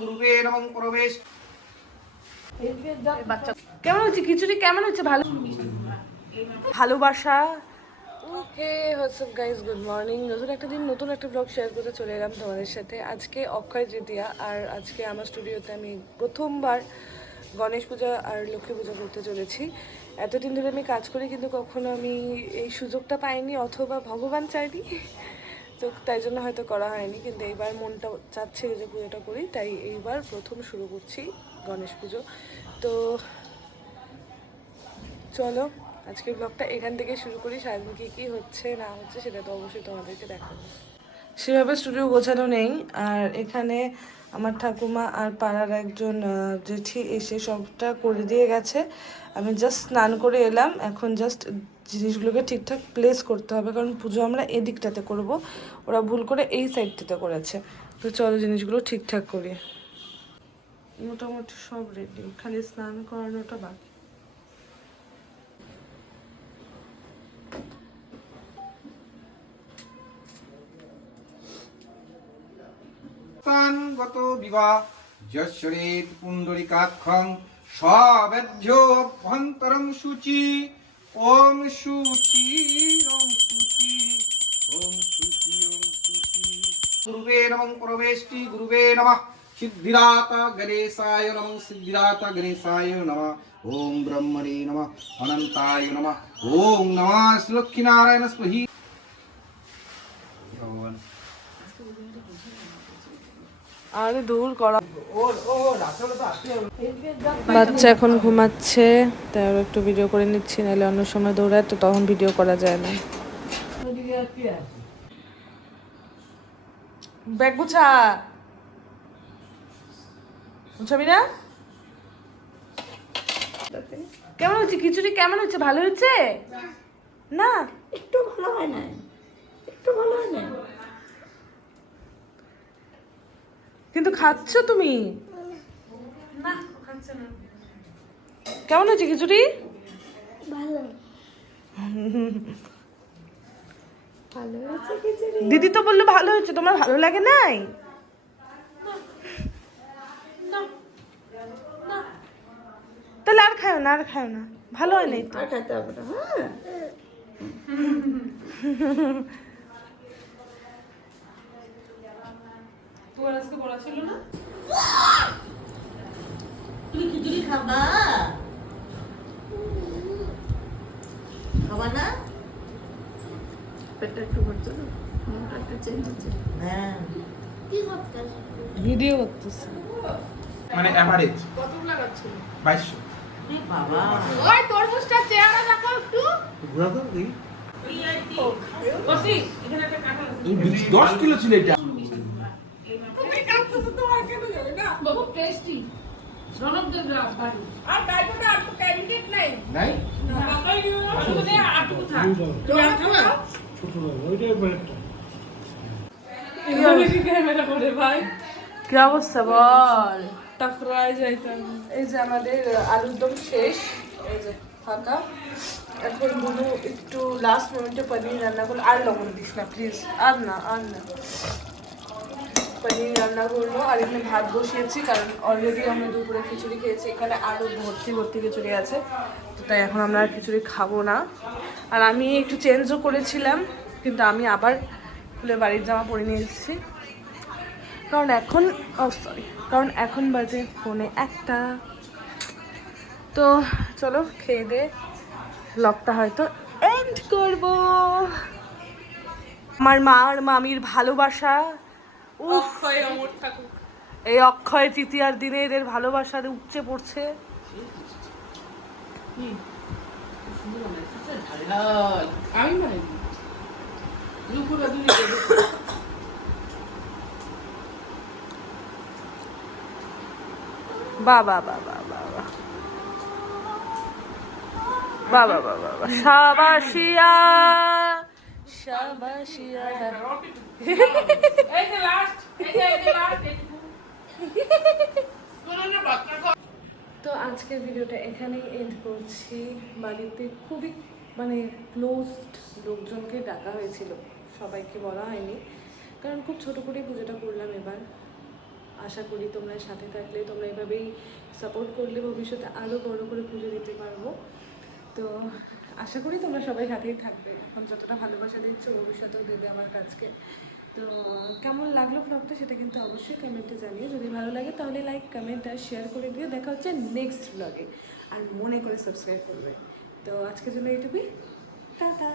গুরুবে নমঃ প্রবেশ কেমন হচ্ছে? খিচুড়ি কেমন হচ্ছে? ভালো? ভালোবাসা। Hey WhatsApp guys good morning নতুন একটা দিন নতুন একটা ব্লগ শেয়ার করতে চলে এলাম তোমাদের সাথে। আজকে অক্ষয় তৃতীয়া আর আজকে আমার স্টুডিওতে আমি প্রথমবার গণেশ পূজা আর লক্ষ্মী পূজা করতে চলেছি। এতদিন ধরে আমি কাজ করি কিন্তু কখনো আমি এই সুযোগটা পাইনি অথবা ভগবান চাইনি। তো তাই জন্য হয়তো করা হয়নি, কিন্তু এইবার মনটা চাচ্ছে যে পুজোটা করি, তাই এইবার প্রথম শুরু করছি গণেশ পুজো। তো চলো, আজকের ব্লগটা এখান থেকে শুরু করি, সারাদিন কী কী হচ্ছে, না হচ্ছে সেটা তো অবশ্যই তোমাদেরকে দেখাবো। সেভাবে স্টুডিও গোছানো নেই, আর এখানে আমার ঠাকুমা আর পাড়ার একজন জেঠি এসে সবটা করে দিয়ে গেছে। আমি জাস্ট স্নান করে এলাম। এখন জাস্ট জিনিসগুলোকে ঠিকঠাক প্লেস করতে হবে। কারণ পুজো আমরা এদিকটাতে করব। ওরা ভুল করে এই সাইডটাতে করেছে। তো চলো জিনিসগুলো ঠিকঠাক করি। মোটামুটি সব রেডি খালি স্নান করানোটা বাকি। গত বিবাহ। যশ্বরেত পুণ্ডরিকাক্ষং সবেভ্য অভ্যন্তরং শুচি ওম শুচি ওম শুচি ওম শুচি ওম শুচি গুরুবে নমঃ প্রবেষ্টি গুরুবে নমঃ গণেশায় নমঃ সিদ্ধিরাত গণেশায় নমঃ। ওম ব্রহ্মণে নমঃ অনন্তায় নমঃ। ওম নমঃ লক্ষ্মীনারায়ণ স্মহি ভগবান আরে দূর করা। বাচ্চা এখন ঘুমাচ্ছে তাই আরও একটু ভিডিও করে নিচ্ছি নাহলে অন্য সময় দৌড়ায় তো তখন ভিডিও করা যায় না। ব্যাগ গুছা। গুছাবি না? কেমন হচ্ছে? খিচুড়ি কেমন হচ্ছে? ভালো হচ্ছে? না। একটু ভালো হয় না একটু ভালো হয় না কিন্তু খাচ্ছ তুমি? কেমন হচ্ছে খিচুড়ি? দিদি তো বলল ভালো হয়েছে তোমার ভালো লাগে নাই? তাহলে আর খাও না আর খাও না। ভালো হয় নাই তো? আর খাইতে হবে না হ্যাঁ। তুমি খিচুড়ি খাবা? খাবা না? পেটটা একটু ভরছে তো মনটা একটু চেঞ্জ হচ্ছে। হ্যাঁ। ভিডিও করতেছে মানে এভারেজ বাইশশো। বাবা। ওই তরমুজটা চেহারা দেখো একটু। ঘোরা তো দেখি। দশ কিলো ছিল এটা। টেস্টি জনকদের গ্রাম বাড়ি আর গাইবোটা আর তো ক্যান্ডিডেট নাই। নাই? শুনে আটুকু থাক তুমি আর খাবা কি অবস্থা বল? টাকরাই যাইতাম এই যে আমাদের আলুর দম শেষ এই যে ফাঁকা। এখন বুনু একটু লাস্ট মোমেন্টে পনির রান্না করল। আর লবণ দিস না প্লিজ আর না আর না। পনির রান্না করল, আর এখানে ভাত বসিয়েছি, কারণ অলরেডি আমরা দুপুরে খিচুড়ি খেয়েছি, এখানে আরও ভর্তি ভর্তি খিচুড়ি আছে, তো তাই এখন আমরা আর খিচুড়ি খাব না। আর আমি একটু চেঞ্জও করেছিলাম, কিন্তু আমি আবার খুলে বাড়ির জামা পরে নিয়ে এসেছি। কারণ এখন, ও সরি কারণ এখন বাজে ফোনে একটা। তো চলো খেয়ে দে ব্লগটা হয়তো এন্ড করব। আমার মা আর মামির ভালোবাসা এই অক্ষয় তৃতীয়ার দিনে এদের ভালোবাসার উপচে পড়ছে। আমি মানে বাবা বাবা বাবা বাবা বাবা বাবা সাবাসিয়া সাবাসিয়া এই যে তো আজকের ভিডিওটা এখানেই এন্ড করছি। বাড়িতে খুবই মানে ক্লোজড লোকজনকে ডাকা হয়েছিল। সবাইকে বলা হয়নি। কারণ খুব ছোট করে পুজোটা করলাম এবার। আশা করি তোমরা সাথে থাকলে, তোমরা এভাবেই সাপোর্ট করলে ভবিষ্যতে আরও বড় করে পুজো দিতে পারব। তো আশা করি তোমরা সবাই হাতেই থাকবে। এখন যতটা ভালোবাসা দিচ্ছ, ভবিষ্যতেও দেবে আমার কাজকে। তো কেমন লাগল ব্লগটা সেটা কিন্তু অবশ্যই কমেন্টে জানিয়ে যদি ভালো লাগে তাহলে লাইক কমেন্ট আর শেয়ার করে দিয়ে দেখা হচ্ছে নেক্সট ব্লগে আর মনে করে সাবস্ক্রাইব করবে। তো আজকের জন্য এইটুকুই। টাটা!